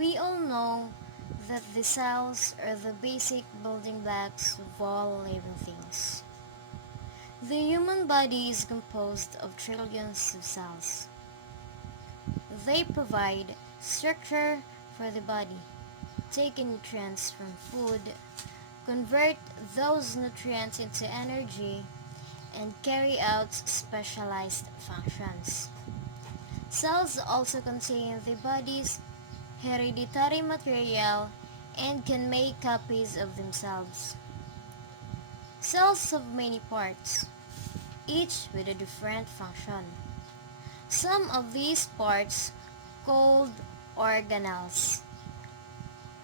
We all know that the cells are the basic building blocks of all living things. The human body is composed of trillions of cells. They provide structure for the body, take nutrients from food, convert those nutrients into energy, and carry out specialized functions. Cells also contain the body's hereditary material and can make copies of themselves. Cells have many parts, each with a different function. Some of these parts, called organelles,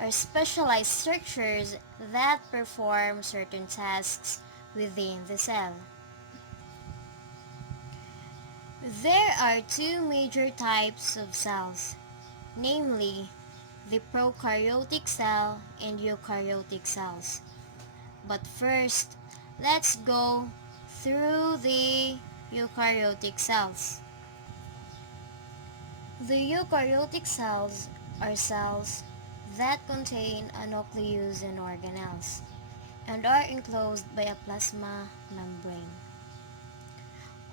are specialized structures that perform certain tasks within the cell. There are two major types of cells, namely the prokaryotic cell and eukaryotic cells. But first, let's go through the eukaryotic cells. The eukaryotic cells are cells that contain a nucleus and organelles and are enclosed by a plasma membrane.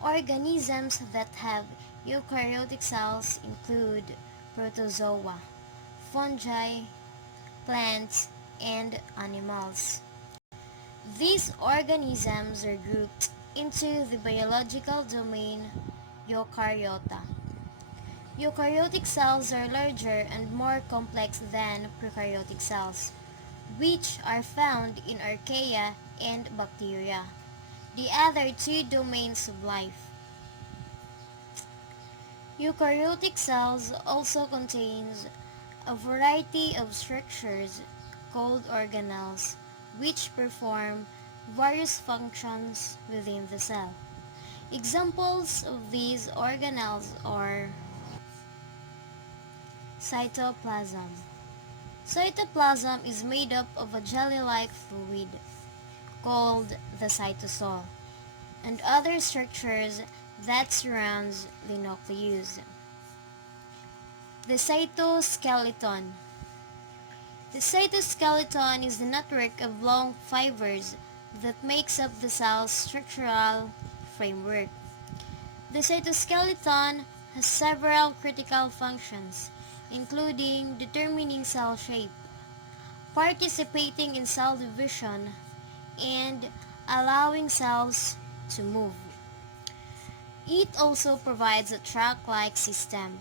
Organisms that have eukaryotic cells include protozoa, fungi, plants, and animals. These organisms are grouped into the biological domain Eukaryota. Eukaryotic cells are larger and more complex than prokaryotic cells, which are found in archaea and bacteria, the other two domains of life. Eukaryotic cells also contains a variety of structures called organelles, which perform various functions within the cell. Examples of these organelles are cytoplasm. Cytoplasm is made up of a jelly-like fluid called the cytosol and other structures that surrounds the nucleus. The cytoskeleton. The cytoskeleton is the network of long fibers that makes up the cell's structural framework. The cytoskeleton has several critical functions, including determining cell shape, participating in cell division, and allowing cells to move. It also provides a track-like system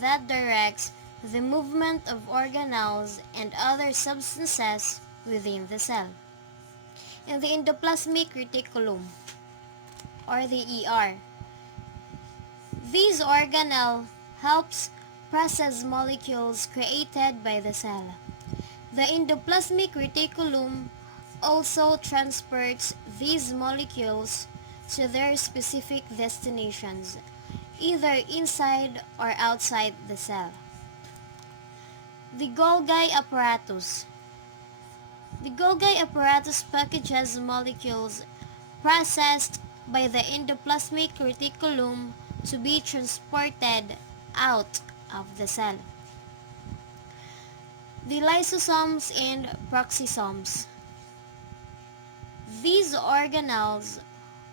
that directs the movement of organelles and other substances within the cell. And the endoplasmic reticulum, or the ER. These organelle helps process molecules created by the cell. The endoplasmic reticulum also transports these molecules to their specific destinations, either inside or outside the cell. The Golgi apparatus. The Golgi apparatus packages molecules processed by the endoplasmic reticulum to be transported out of the cell. The lysosomes and peroxisomes. These organelles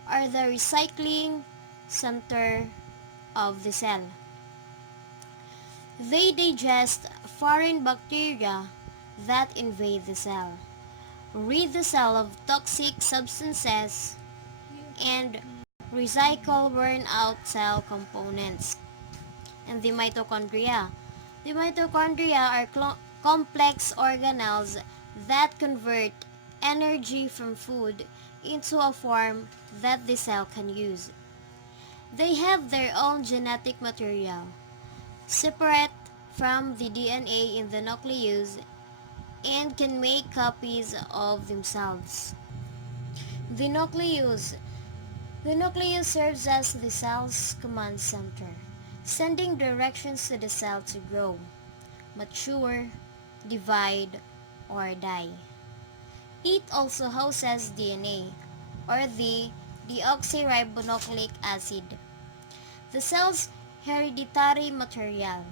are the recycling center of the cell. They digest foreign bacteria that invade the cell, rid the cell of toxic substances, and recycle worn-out cell components. And the mitochondria. The mitochondria are complex organelles that convert energy from food into a form that the cell can use. They have their own genetic material, separate from the DNA in the nucleus, and can make copies of themselves. The nucleus. The nucleus serves as the cell's command center, sending directions to the cell to grow, mature, divide, or die. It also houses DNA, or the deoxyribonucleic acid, the cell's hereditary material.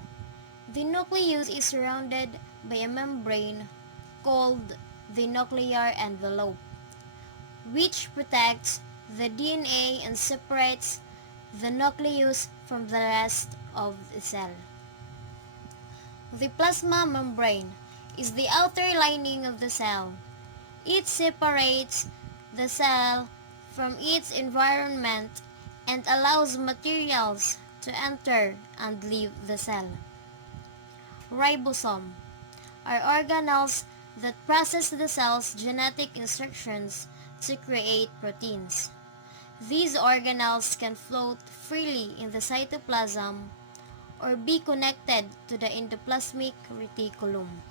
The nucleus is surrounded by a membrane called the nuclear envelope, which protects the DNA and separates the nucleus from the rest of the cell. The plasma membrane is the outer lining of the cell. It separates the cell from its environment and allows materials to enter and leave the cell. Ribosome are organelles that process the cell's genetic instructions to create proteins. These organelles can float freely in the cytoplasm or be connected to the endoplasmic reticulum.